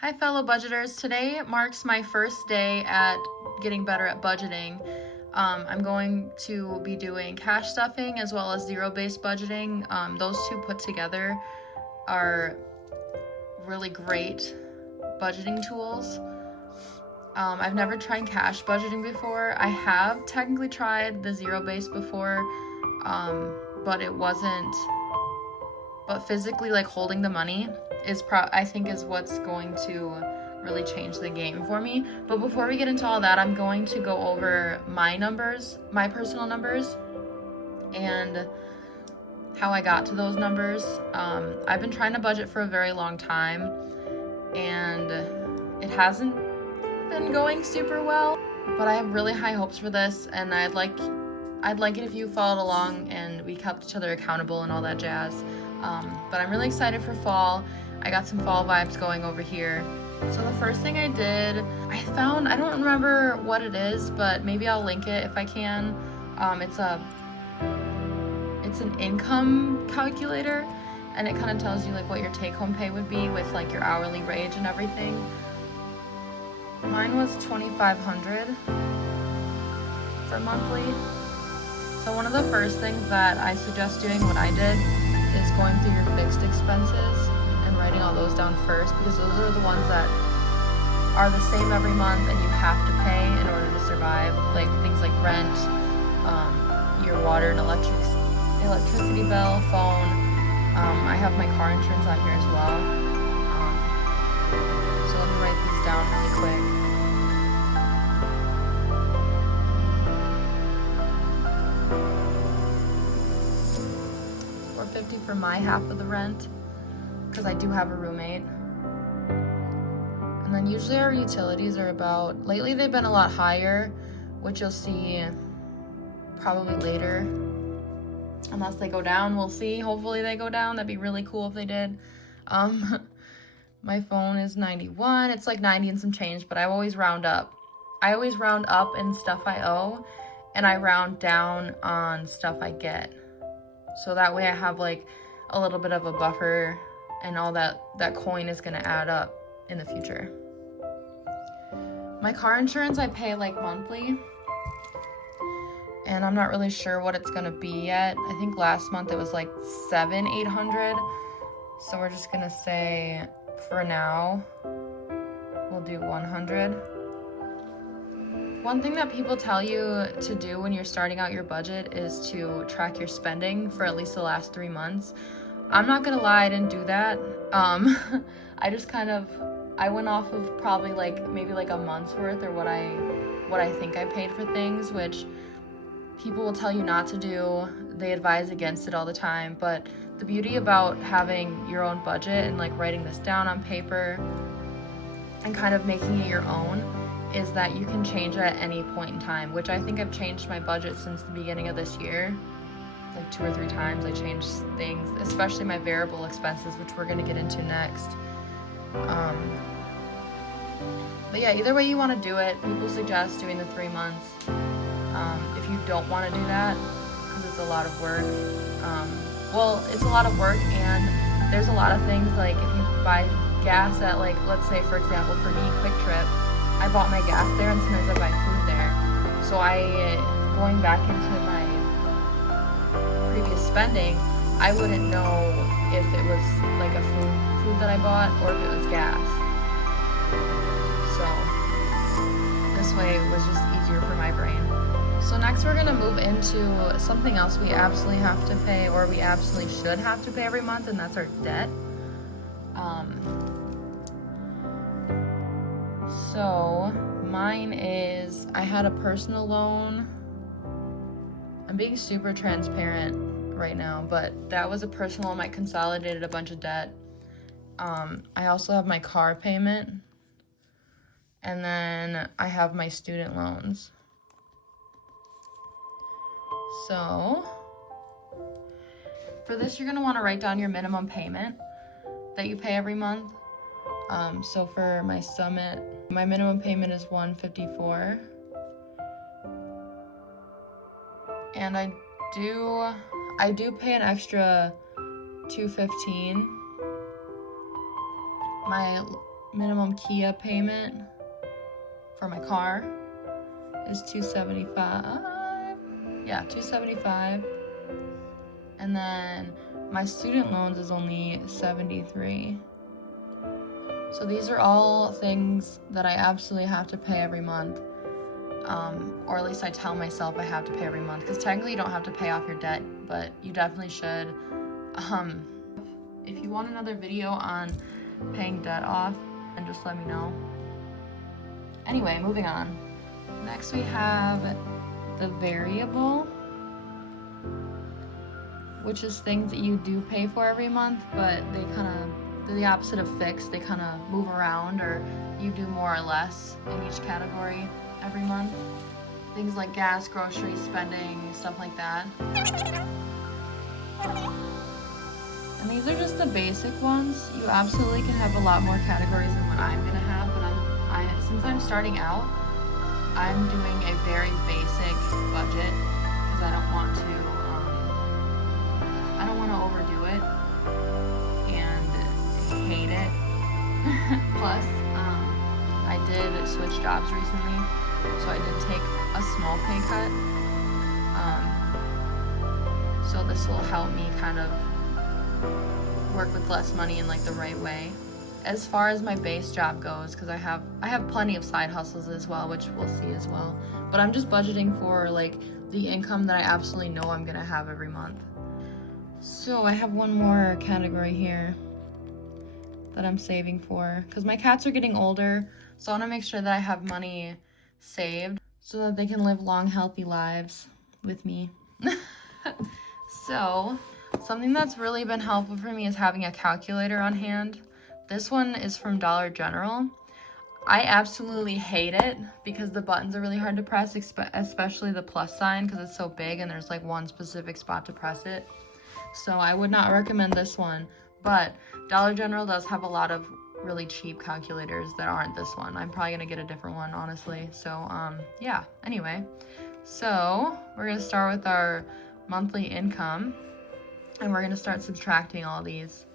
Hi fellow budgeters, today marks my first day at getting better at budgeting. I'm going to be doing cash stuffing as well as zero-based budgeting. Those two put together are really great budgeting tools. I've never tried cash budgeting before. I have technically tried the zero-based before, but it wasn't, but physically like holding the money is I think is what's going to really change the game for me. But before we get into all that, I'm going to go over my numbers, my personal numbers, and how I got to those numbers. I've been trying to budget for a very long time, and it hasn't been going super well, but I have really high hopes for this, and I'd like it if you followed along and we kept each other accountable and all that jazz. But I'm really excited for fall. I got some fall vibes going over here. So the first thing I did, I don't remember what it is, but maybe I'll link it if I can. It's an income calculator, and it kind of tells you like what your take-home pay would be with like your hourly wage and everything. Mine was $2,500 for monthly. So one of the first things that I suggest doing, what I did, is going through your fixed expenses and writing all those down first, because those are the ones that are the same every month and you have to pay in order to survive, like things like rent, your water and electricity bill, phone. I have my car insurance on here as well. So let me write these down really quick. $450 for my half of the rent, because I do have a roommate. And then usually our utilities are about, lately they've been a lot higher, which you'll see probably later. Unless they go down, we'll see. Hopefully they go down. That'd be really cool if they did. My phone is 91. It's like 90 and some change, but I always round up. I always round up in stuff I owe, and I round down on stuff I get. So that way I have like a little bit of a buffer, and all that coin is gonna add up in the future. My car insurance I pay like monthly, and I'm not really sure what it's gonna be yet. I think last month it was like $700-800. So we're just gonna say for now we'll do 100. One thing that people tell you to do when you're starting out your budget is to track your spending for at least the last 3 months. I'm not gonna lie, I didn't do that. I just I went off of probably maybe a month's worth, or what I think I paid for things, which people will tell you not to do. They advise against it all the time, but the beauty about having your own budget and like writing this down on paper and kind of making it your own is that you can change it at any point in time, which I think I've changed my budget since the beginning of this year. Like 2 or 3 times I changed things, especially my variable expenses, which we're gonna get into next. But yeah, either way you want to do it, people suggest doing the 3 months. If you don't want to do that, because it's a lot of work, it's a lot of work, and there's a lot of things, like if you buy gas at, like, let's say for example for me, Quick Trip, I bought my gas there, and sometimes I buy food there. So going back into my previous spending, I wouldn't know if it was like a food that I bought or if it was gas. So this way it was just easier for my brain. So next we're gonna move into something else we absolutely have to pay, or we absolutely should have to pay every month, and that's our debt. So mine is, I had a personal loan. I'm being super transparent right now, but that was a personal loan. I consolidated a bunch of debt. I also have my car payment, and then I have my student loans. So for this, you're gonna wanna write down your minimum payment that you pay every month. So for my Summit, my minimum payment is $154. And I do pay an extra $215. My minimum Kia payment for my car is $275. Yeah, $275. And then my student loans is only $73. So these are all things that I absolutely have to pay every month. Or at least I tell myself I have to pay every month, because technically you don't have to pay off your debt, but you definitely should. If you want another video on paying debt off, then just let me know. Anyway, moving on. Next we have the variable, which is things that you do pay for every month, but they're the opposite of fixed. They kind of move around, or you do more or less in each category every month. Things like gas, groceries, spending, stuff like that. And these are just the basic ones. You absolutely can have a lot more categories than what I'm gonna have, but since I'm starting out, I'm doing a very basic budget because I don't want to overdo it and hate it. Plus, I did switch jobs recently, so I did take a small pay cut. So this will help me kind of work with less money in like the right way. As far as my base job goes, because I have plenty of side hustles as well, which we'll see as well. But I'm just budgeting for like the income that I absolutely know I'm gonna have every month. So I have one more category here that I'm saving for, because my cats are getting older, so I want to make sure that I have money saved so that they can live long, healthy lives with me. So something that's really been helpful for me is having a calculator on hand. This one is from Dollar General. I absolutely hate it because the buttons are really hard to press, especially the plus sign, because it's so big and there's like one specific spot to press it. So I would not recommend this one, but Dollar General does have a lot of really cheap calculators that aren't this one. I'm probably gonna get a different one, honestly. So yeah, anyway. So we're gonna start with our monthly income, and we're gonna start subtracting all these.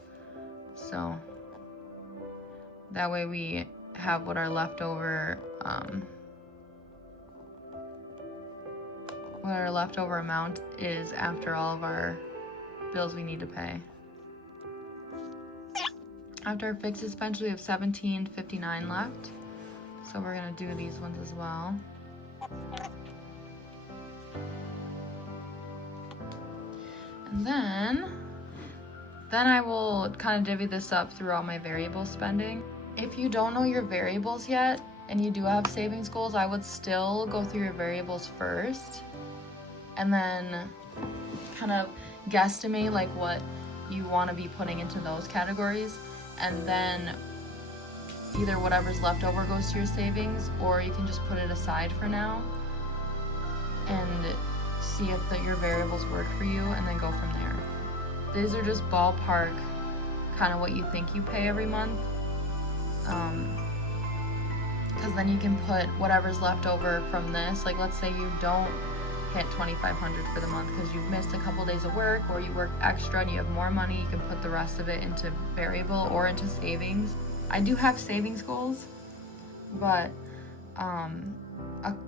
So that way we have what our leftover amount is after all of our bills we need to pay. After our fixed expense, we have $17.59 left. So we're gonna do these ones as well. And then I will kind of divvy this up through all my variable spending. If you don't know your variables yet and you do have savings goals, I would still go through your variables first and then kind of guesstimate like what you want to be putting into those categories, and then either whatever's left over goes to your savings, or you can just put it aside for now and see if your variables work for you and then go from there. These are just ballpark kind of what you think you pay every month, because then you can put whatever's left over from this. Like let's say you don't hit $2,500 for the month because you've missed a couple days of work, or you work extra and you have more money, you can put the rest of it into variable or into savings. I do have savings goals, but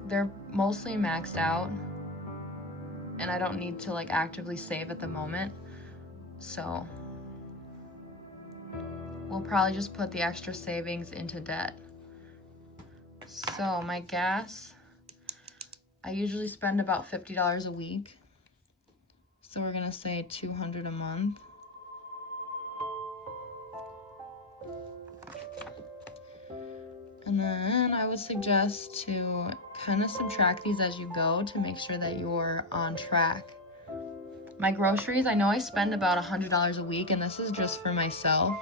they're mostly maxed out and I don't need to like actively save at the moment. So we'll probably just put the extra savings into debt. So my gas, I usually spend about $50 a week. So we're gonna say $200 a month. And then I would suggest to kind of subtract these as you go to make sure that you're on track. My groceries, I know I spend about $100 a week, and this is just for myself.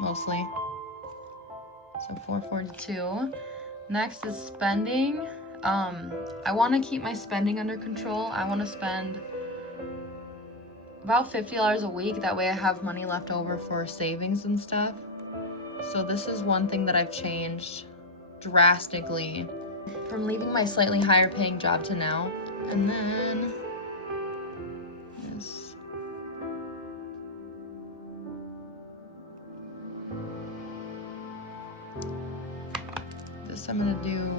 Mostly. So $442. Next is spending. I want to keep my spending under control. I want to spend about $50 a week. That way I have money left over for savings and stuff. So this is one thing that I've changed drastically from leaving my slightly higher paying job to now. And then this guess I'm gonna do,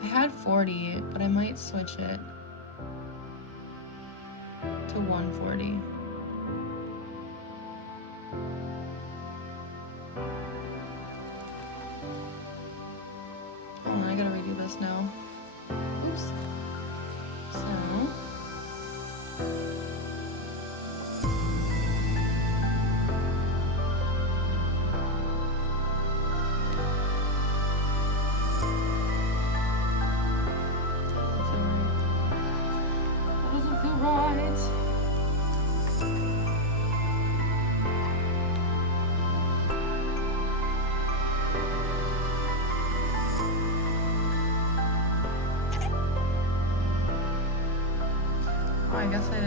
I had 40, but I might switch it to 140. Hold on, I gotta redo this now. Oops. So. That doesn't feel right. Oh, I guess I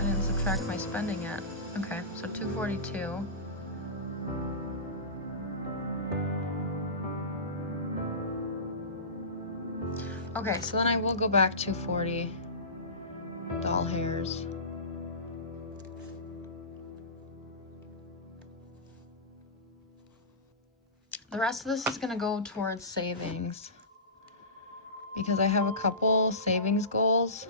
didn't subtract my spending yet. Okay, so 242. Okay, so then I will go back to 40 doll hairs. The rest of this is gonna go towards savings because I have a couple savings goals.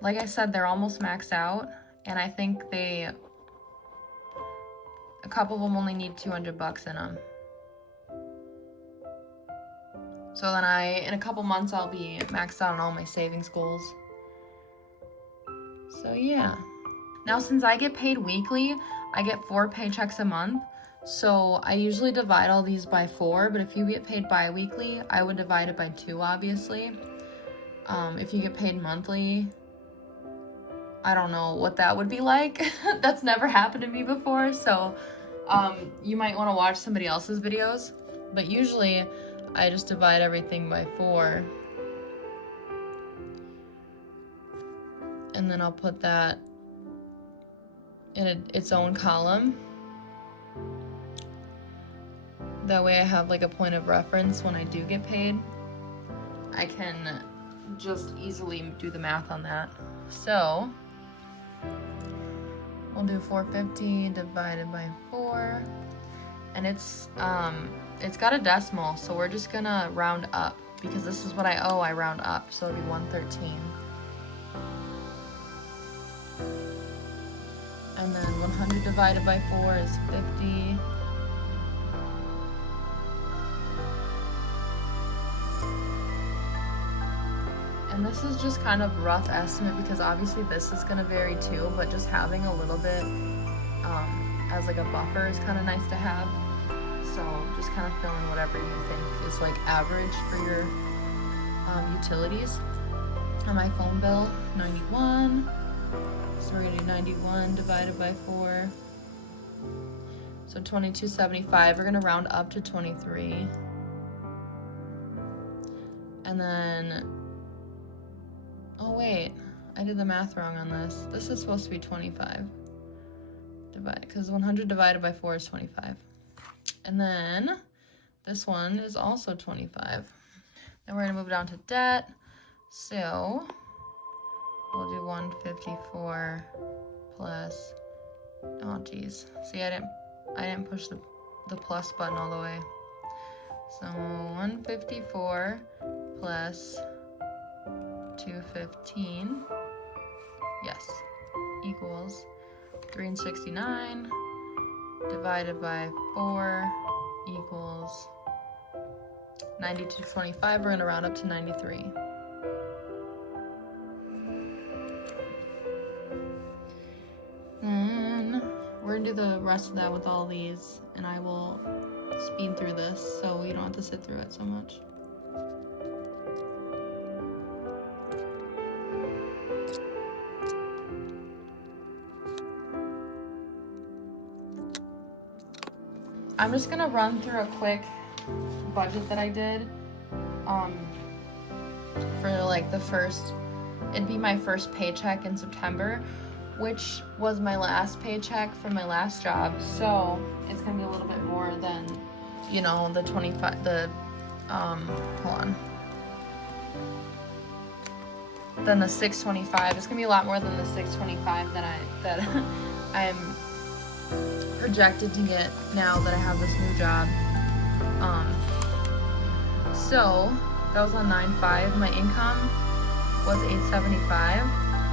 Like I said, they're almost maxed out, and I think a couple of them only need 200 bucks in them. So then in a couple months, I'll be maxed out on all my savings goals. So yeah. Now, since I get paid weekly, I get 4 paychecks a month. So I usually divide all these by 4, but if you get paid bi-weekly, I would divide it by 2, obviously. If you get paid monthly, I don't know what that would be like. That's never happened to me before, so you might want to watch somebody else's videos. But usually, I just divide everything by 4. And then I'll put that in its own column. That way I have like a point of reference when I do get paid. I can just easily do the math on that. So we'll do 450 divided by 4. And it's got a decimal, so we're just gonna round up because this is what I owe, I round up, so it'll be 113. And then 100 divided by 4 is 50. And this is just kind of rough estimate because obviously this is gonna vary too, but just having a little bit as like a buffer is kind of nice to have. So just kind of fill in whatever you think is like average for your utilities. And my phone bill, 91. So we're gonna do 91 divided by 4. So 2275, we're gonna round up to 23. And then, oh wait, I did the math wrong on this. This is supposed to be 25. Because 100 divided by 4 is 25. And then this one is also 25. Then we're gonna move down to debt. So we'll do 154 plus, oh geez. See, I didn't push the plus button all the way. So 154 plus 215, yes, equals 369 divided by 4 equals 92.25. We're gonna round up to 93. Then we're gonna do the rest of that with all these, and I will speed through this so you don't have to sit through it so much. I'm just gonna run through a quick budget that I did for like it'd be my first paycheck in September, which was my last paycheck from my last job. So it's gonna be a little bit more than, you know, the 25, hold on. Than the 625. It's gonna be a lot more than the 625 that I'm projected to get now that I have this new job. So that was on 9.5. My income was 875.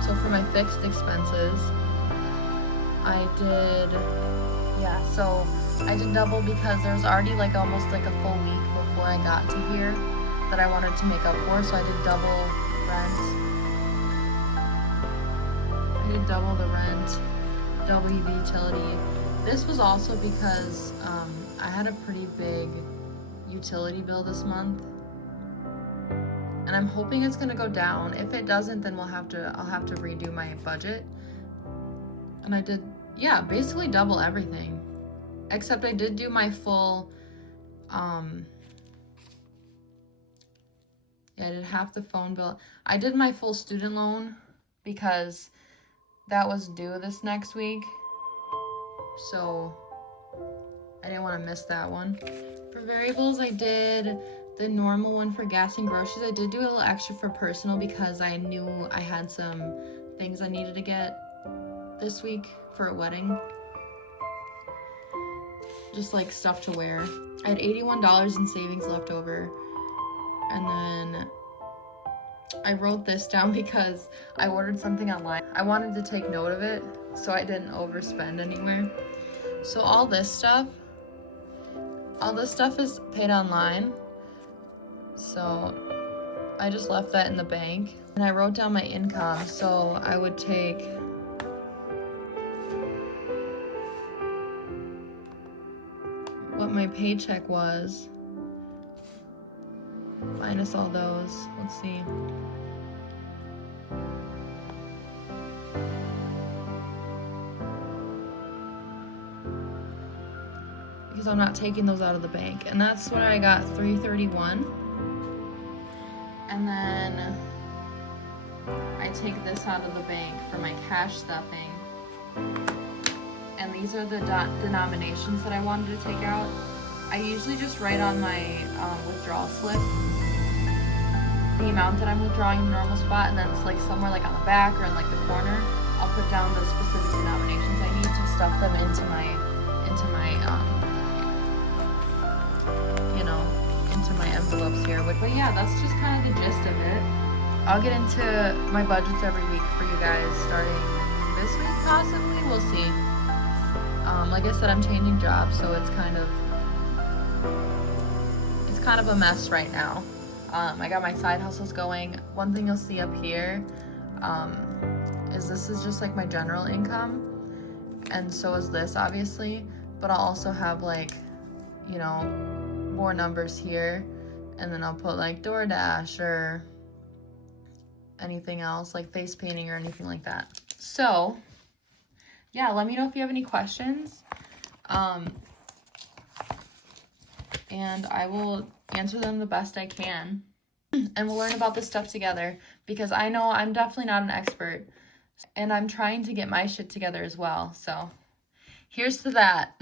So for my fixed expenses, I did double because there was already like almost like a full week before I got to here that I wanted to make up for, so I did double rent. I did double the rent, double the utility. This was also because I had a pretty big utility bill this month, and I'm hoping it's gonna go down. If it doesn't, then I'll have to redo my budget. And I did, basically double everything, except I did do my full, I did half the phone bill. I did my full student loan because that was due this next week, so I didn't want to miss that one. For variables, I did the normal one for gas and groceries. I did do a little extra for personal because I knew I had some things I needed to get this week for a wedding. Just like stuff to wear. I had $81 in savings left over. And then I wrote this down because I ordered something online. I wanted to take note of it so I didn't overspend anywhere. So all this stuff is paid online. So I just left that in the bank. And I wrote down my income. So I would take what my paycheck was minus all those. Let's see. Because I'm not taking those out of the bank. And that's what I got, $331. And then I take this out of the bank for my cash stuffing. And these are the denominations that I wanted to take out. I usually just write on my withdrawal slip the amount that I'm withdrawing in the normal spot, and then it's like somewhere like on the back or in like the corner, I'll put down the specific denominations I need to stuff them into my envelopes here. But yeah, that's just kind of the gist of it. I'll get into my budgets every week for you guys starting this week possibly. We'll see. Like I said, I'm changing jobs, so it's kind of a mess right now. I got my side hustles going. One thing you'll see up here is this is just like my general income, and so is this obviously, but I'll also have like, you know, more numbers here, and then I'll put like DoorDash or anything else like face painting or anything like that. So yeah, let me know if you have any questions, and I will answer them the best I can, and we'll learn about this stuff together, because I know I'm definitely not an expert, and I'm trying to get my shit together as well. So here's to that.